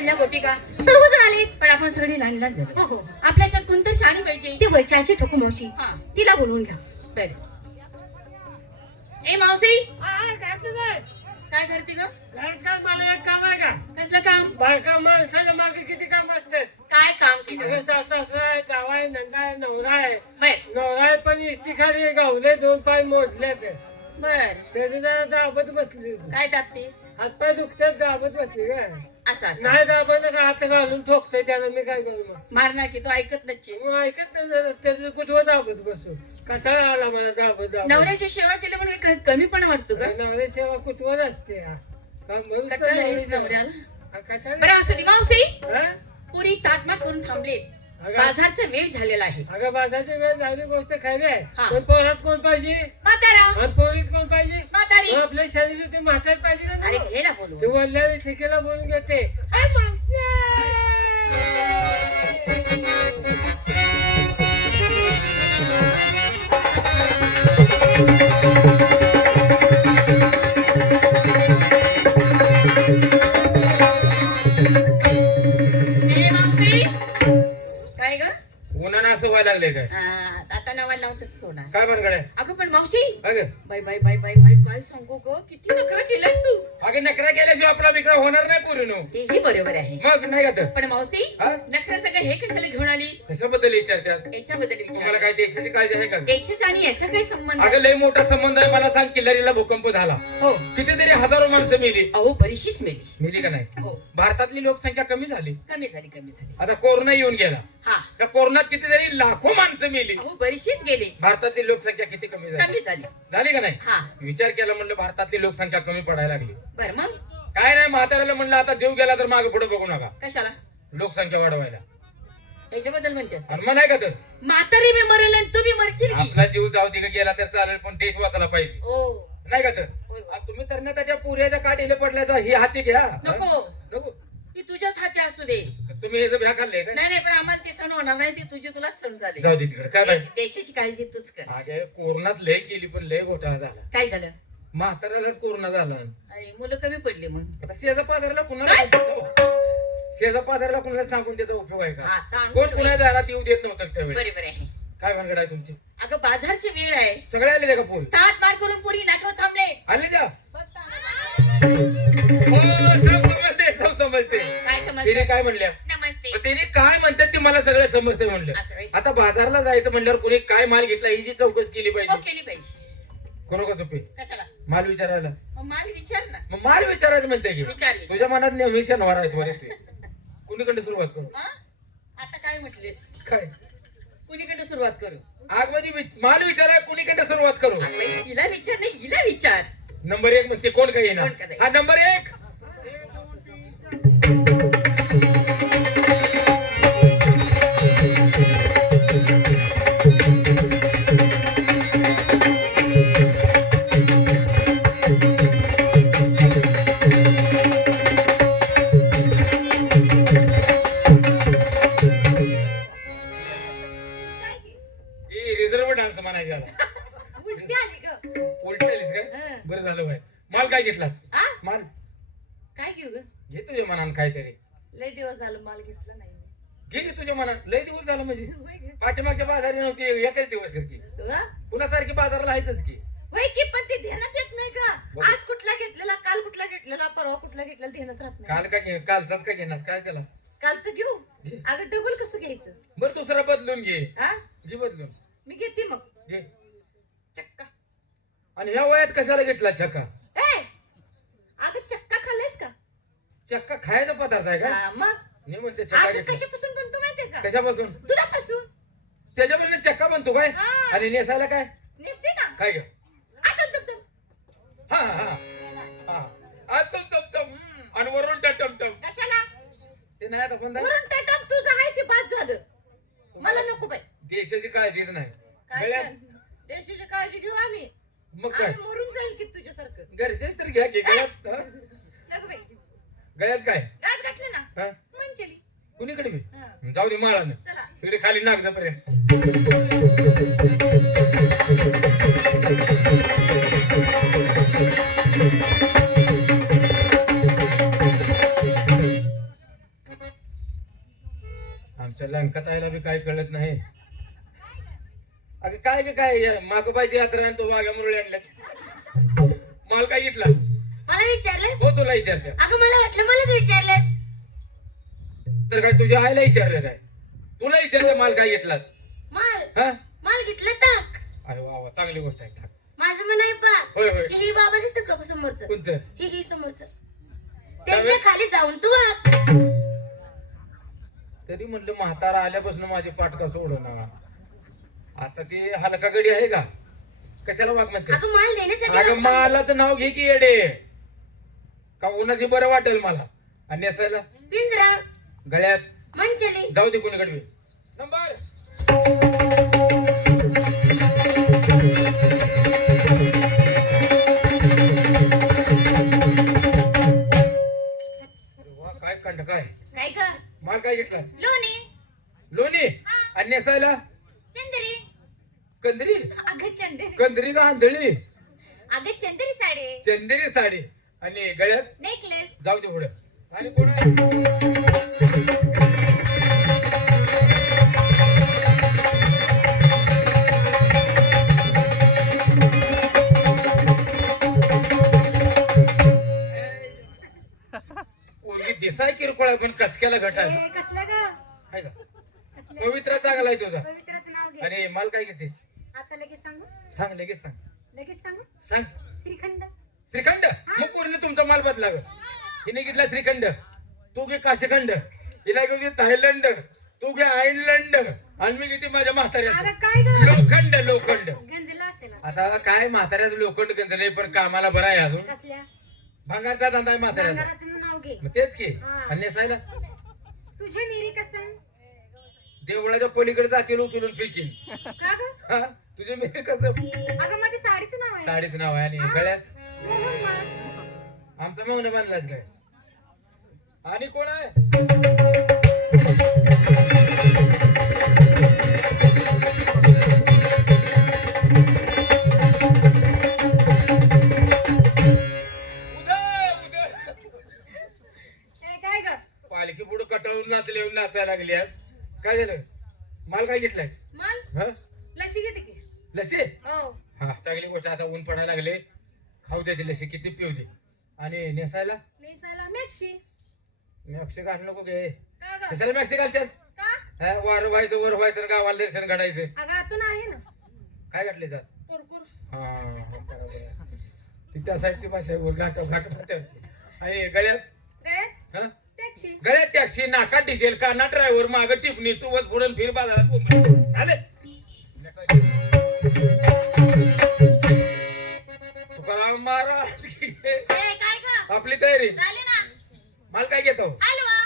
मधल्या गोपिका सर्वजण आले. पण आपण सगळी लहान लहान झालो. हो. आपल्याच्यात कोणतं शाणी पाहिजे? ती वरची ठोकू मावशी, हा. तिला बोलवून घ्या. बर. ए मावशी, काय करते ग? मला एक काम आहे का? कसलं काम? बायका माणसाच्या मागे किती काम असतात. काय काम केलं? सासू आहे, जावा आहे, नंदा आहे, नवरा आहे. बर नवरा आहे पण इस्ती खाली गावले, 2 पाय मोडले ते. बर. त्याची जरा दाबत बसली. काय दाबतीस? हातपाय दुखतात, दाबत बसली काय. असं असं नाही दाबत हात घालून ठोकते त्याला. मी काय करू मग? मारणार की तो ऐकत नसते. मग ऐकत नाही जरा, त्याचं कुठं दाबत बसू. कटाळा आला मला दाबत दाबत. नवऱ्याची सेवा केली म्हणून काही कमी पण वाटतो का? नवऱ्या सेवा कुठवर असते हा. काम भरूच पण कटाळा नवरी आहेस सेवा. नवऱ्याला. हा, कटाळा. बरं असू दे मावशी, हा? पुरी ताटमाट करून थांबले. अगं बाजारचा वेळ झालेला आहे. अगं बाजारची वेळ झाली गोष्ट खरी आहे. हा. पण पोरात कोण पाहिजे? म्हातारा, आणि पोरीत कोण पाहिजे? म्हातारी. मग आपल्या शरीर होते म्हातार पाहिजे का अरे नाही? घे ना बोलू. ते वल्ल्याने ठेकेला बोलून घेते. ए मावशी, काय ग? उन्हानं असं व्हायला लागले काय? आता नवा नाव कसं सोडणार? काय बनगड आहे? अगं पण मावशी, अगं bye bye bye bye bye, काय सांगू ग, किती नखरा केलास तू. अगं नकरा केल्याशिवाय आपला विक्रम होणार नाही पूर्ण. तेही बरोबर आहे. मग नाही का तर? पण मावशी, हा? नखरा सगळं हे कशाला घेऊन आलीस? कशाबद्दल विचारतेस? याच्याबद्दल तुम्हाला विचार. काय देशाची काळजी आहे का? देशाचा आणि याचा काय संबंध? अगं लय मोठा संबंध आहे. मला सांग, किल्लारीला भूकंप झाला, हो. कितीतरी हजारो माणसं मेली. अहो बरीचशीच मेली. मेली का नाही? हो. भारतातली लोकसंख्या कमी झाली. कमी झाली कमी झाली. आता कोरोना येऊन गेला. हा. त्या कोरोनात कितीतरी लाखो माणसं मेली. अहो बरीचशीच गेली. भारतातली लोकसंख्या किती कमी झाली? कमी झाली. झाली का नाही? हा. विचार केला, म्हणलं भारतातली लोकसंख्या कमी पडायला लागली. बर मग काय नाही, म्हाताऱ्याला म्हणलं आता जीव गेला तर मागे पुढे बघू नका, कशाला? लोकसंख्या वाढवायला. याच्याबद्दल म्हणतेस? आणि मग नाही का तर म्हातारी मी मरेल आणि तुम्ही मरशील की? आपला जीव जाऊ दे, गेला तर चालेल, पण देश वाचायला पाहिजे, ओ नाही का तर? होय. आणि तुम्ही तर ना त्याच्या पुऱ्याच्या काठीला पडल्याचा ही हाती घ्या. नको, नको ती तुझ्याच हाती असू दे. तुम्ही हे जर भ्या खाल्ले का? नाही नाही, पण आम्हाला ते सण होणार नाही, ते तुझे तुलाच सण झाले. जाऊ दे तिकडे. काय काय देशाची काळजी तूच कर. अगे कोरोनात लय केली, पण लय घोटाळा झाला. काय झालं? म्हाताऱ्यालाच कोरोना झाला. अरे मुलं कमी पडली मग. आता शेजा पाजारला कुणाला शेजा पाजारला कुणाला सांगून त्याचा उपयोग आहे का? हा सांग. कोण कुणा दारात येऊ देत नव्हतं त्यावेळी. बरोबर आहे. काय भानगड आहे तुमची? अगं बाजारची वेळ आहे. सगळे आले का पोरी? ताट मार करून पुरी नाटक थांबले. आले द्या. हो, सब समजते. काय तिने समजलं? काय म्हणल्या? नमस्ते. तिने काय म्हणतात ते मला सगळं समजते म्हणलं. असं होय. आता बाजारला जायचं म्हणल्यावर कोणी काय माल घेतला हिची चौकस केली हो, पाहिजे. केली पाहिजे. करू का चुपे? कशाला? माल विचारायला. मग माल विचार ना. मग माल विचारायचं म्हणते की विचार. तुझ्या मनात नेहमी शनिवार आहेत बरेच. कुणीकडे सुरुवात करू? हा? आता काय म्हटलेस? काय कुणीकडे सुरुवात करू? आग मध्ये माल विचाराय कुणीकडे सुरुवात करू? अगं बाई, तिला विचार नाही, हिला विचार. नंबर 1 म्हणते कोण काही येणार? कोण काय? हा नंबर 1. रिझर्व डान्स म्हणायचा. उलटी आली ग. उलटलीस काय? हं. बरं झालं बाय. माल काय घेतलास? हा? माल काय घेऊ ग? घे तुझ्या मनानं काहीतरी. लय दिवस झालं माल घेतला नाही. घे रे तुझ्या मनात. लय दिवस झालं म्हणजे होय ग. पाठीमागच्या बाजारी नव्हती, एकच दिवस की तुला? पुन्हा बाजारला आहेतच की. होय की, पण ते ध्यानात येत नाही ग. बरं. आज कुठला घेतलेला, काल कुठला घेतलेला, परवा कुठला घेतलेला ध्यानात राहत नाही. काल का घे, कालचाच का घेणार काय त्याला? कालचं घेऊ. घे. अगं डबल कसं घ्यायचं? बरं दुसरा बदलून घे. हा? घे बदलून मी घेते मग. घे. चक्का. आणि ह्या वयात कशाला घेतला चक्का? ए, अगं चक्का खाल्लेस का? चक्का खायचा पदार्थ आहे का? हा, मग मी म्हणते चक्का अगं घेतला. कशापासून बनतो माहितीये का? कशापासून? दुधापासून. त्याच्यापासून चक्का बनतो काय? हा. आणि नेसायला काय? नेसते ना. काय ग? आता चप. हा हा हा. आज चम आणि वरून टमटम. कशाला? ते नाही आता पण वरून टाटा तुझं आहे ते बाद झालं. मला नको बाई. देशाची काळजीच नाही. काय गळ्यात सांग? देशाची काळजी घेऊ आम्ही. मग काय? आम्ही मरून जाईल की तुझ्यासारखं. गरजेच तर घ्या की गळ्यात. हा? नको बाई. गळ्यात काय? गात घातले ना. हा? मंचली. कुणीकडे मी हा. जाऊ दे माळानं. चला. तिकडे खाली नाग पर्यंत. काय ग काय मागोबाईची यात्रा आणि तो वाघ्या मुरळी आणल्या माल काय घेतला मला विचारलंस? हो तुला विचारते अगं मला वाटलं मलाच विचारलंस. तर काय तुझ्या आईला विचारलं काय तुला विचारते माल काय घेतलास माल हा माल घेतलं टाक. अरे वा वा चांगली गोष्ट आहे माझं मन आहे पाक. होय होय हे बाबा दिसतं का समोरचं? कोणचं हे समोरचं. त्यांच्या खाली जाऊन तू वाग. तरी म्हटलं म्हातारा आल्यापासून माझी पाटका सोडणार आता ती हलका गडी आहे का कशाला वाग म्हणते अगं माल देण्यासाठी अगं वाग. मालाचं नाव घे की येडे का उन्हाची बरं वाटेल मला आणि नेसायला पिंजरा गळ्यात मंचली. जाऊ दे कोणीकडे नंबर वा काय कंठ काय काय कर माल काय घेतला लोणी लोणी आणि नेसायला चंदरी. कंदरी अगं चंदरी. कंदरी का आंधळी अगं चंदरी साडी. चंदेरी साडी आणि गळ्यात नेकलेस. जाऊ दे पुढे आणि कोण आहे? पोरगी दिसाय किरकोळ आहे पण कचक्याला घटाय कसलं ग? आहे का पवित्रा चांगला आहे तुझा पवित्राचं नाव घे. आणि माल काय घेतेस आता लगेच सांगू. सांग लगेच सांग लगेच सांगू. सांग श्रीखंड. श्रीखंड मग पूर्ण तुमचा माल बदला ग हिने घेतला श्रीखंड तू घे काशीखंड हिला घेऊ घे थायलंड तू घे आयर्लंड आणि मी घेते माझ्या म्हाताऱ्याचं अगं काय ग? लोखंड लोखंड गंजला असेल. आता काय म्हाताऱ्याचं लोखंड गंजलंय पण कामाला बरं आहे अजून कसल्या? भांगारचा धंदा आहे म्हाताऱ्याचा भंगाराचं नाव घे. मग तेच की हा. आणि नेसायला तुझे मेरी कसम. देवळाच्या पलीकडे जातील उचलून फेकीन का ग? हा तुझे मी कसं अगं माझ्या साडीचं नाव आहे. साडीचं नाव आहे आणि गळ्यात मोहन माळ. आमचा मौन बांधलाच काय आणि कोण आहे ए, काय ग? पालखी पुढे कटाळून नाचले नाचायला लागलीस काय झालं माल काय घेतलायस माल हा लशी घेते की. लसी हो. हा चांगली गोष्ट आता ऊन पडायला लागले खाऊ दे ती लसी किती पिऊ दे आणि नेसायला नेसायला मॅक्सी. मॅक्सी घाल नको घे का ग? कशाला मॅक्सी घालतेस का? वार व्हायचं वर व्हायचं आणि गावाला दर्शन घडायचं अगं आतून आहे ना. काय घातले जात कुरकुर. हा बरोबर आहे. ती त्या साईडची भाषा आहे वर घाट घाट म्हणते. आणि गळ्यात काय? हा टॅक्सी. गळ्यात टॅक्सी नाका डिझेल काना ड्रायव्हर माग टिपणी तू बस पुढे फिर बाजारात उभं. झाले तुकाराम महाराज की जय. ए, काय ग? आपली तयारी झाली ना. माल काय घेतो हलवा.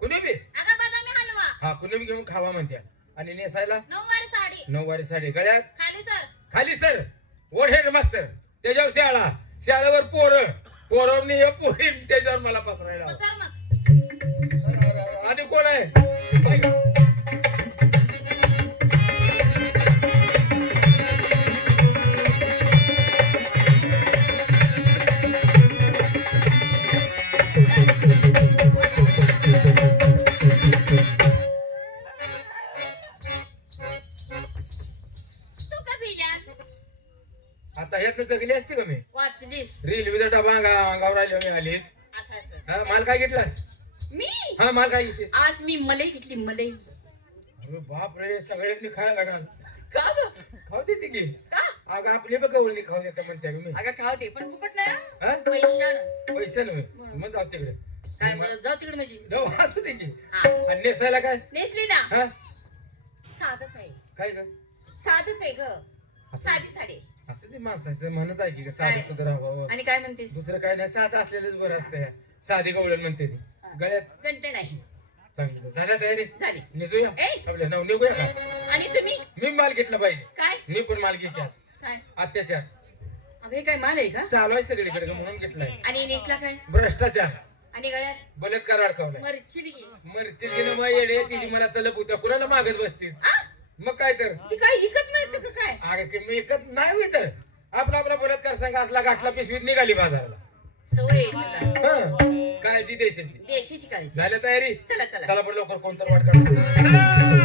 कुणी बी अगं बदामी हलवा. हा कुणी बी घेऊन खावा म्हणत्या आणि नेसायला नऊवारी साडी. नऊवारी साडी गळ्यात खाली सर. खाली सर ओढेड मास्तर त्याच्यावर शाळा शाळेवर पोरं पोरवणी हे पोरी त्याच्यावर मला पसरायला लावा. सर मग. आणि कोण आहे तू का भिल्यास? आता ह्यातनं जगली असते का मी वाचलीस. रेल्वेचा डबा अंगावर आली मी आलीस असं असं. हा माल काय घेतलास मी हा माल काय घेतलीस आज मी मलाई घेतली मलाई. अरे बाप रे सगळ्यांनी खायला लागणार का ग? खाऊ देते की का? अगं आपली बघ गवळणी खाऊ देता म्हणते मी अगं खाऊ दे पण फुकट नाही हा? हा पैशानं. पैसे नव्हे मग जाऊ तिकडे काय बोलत जाऊ तिकडे माझी. जाऊ असू दे की हा. आणि नेसायला काय नेसली ना. हा साधच आहे. काय ग साधच आहे ग. असं साधी साडी. असं ते माणसाचं म्हणच आहे की साधं काय? सुद्धा राहावं आणि काय म्हणतेस? दुसरं काय नाही साधं असलेलंच बरं असतं साधी गवळण म्हणते ती गळ्यात घंटे नाही. चांगली झाल्या तयारी झाली. निघूया ए? आपल्या नऊ निघूया का आणि तुम्ही मी माल घेतला पाहिजे काय? मी पण माल घ्यायचा काय? अत्याचार अगं हे काय माल आहे का? चालू आहे सगळीकडे ग, म्हणून घेतलाय आणि नेसला काय? भ्रष्टाचार आणि गळ्यात बलात्कार अडकवलाय मरचिली घे. मरची गेलं मग येडे तिची मला तलप होत्या कुणाला मागत बसतीस मग काय तर ती काय इकत मिळतं का काय? अगं की मी एकच नाही होई तर आपला आपला बलात्कार संघ असला गाठला पिशवीत निघाली बाजाराला सवय आहे तुला. हं. काळजी देशाची देशीची काळजी. झाल्या तयारी चला चला. चला पण लवकर कोणतर वाट काढू.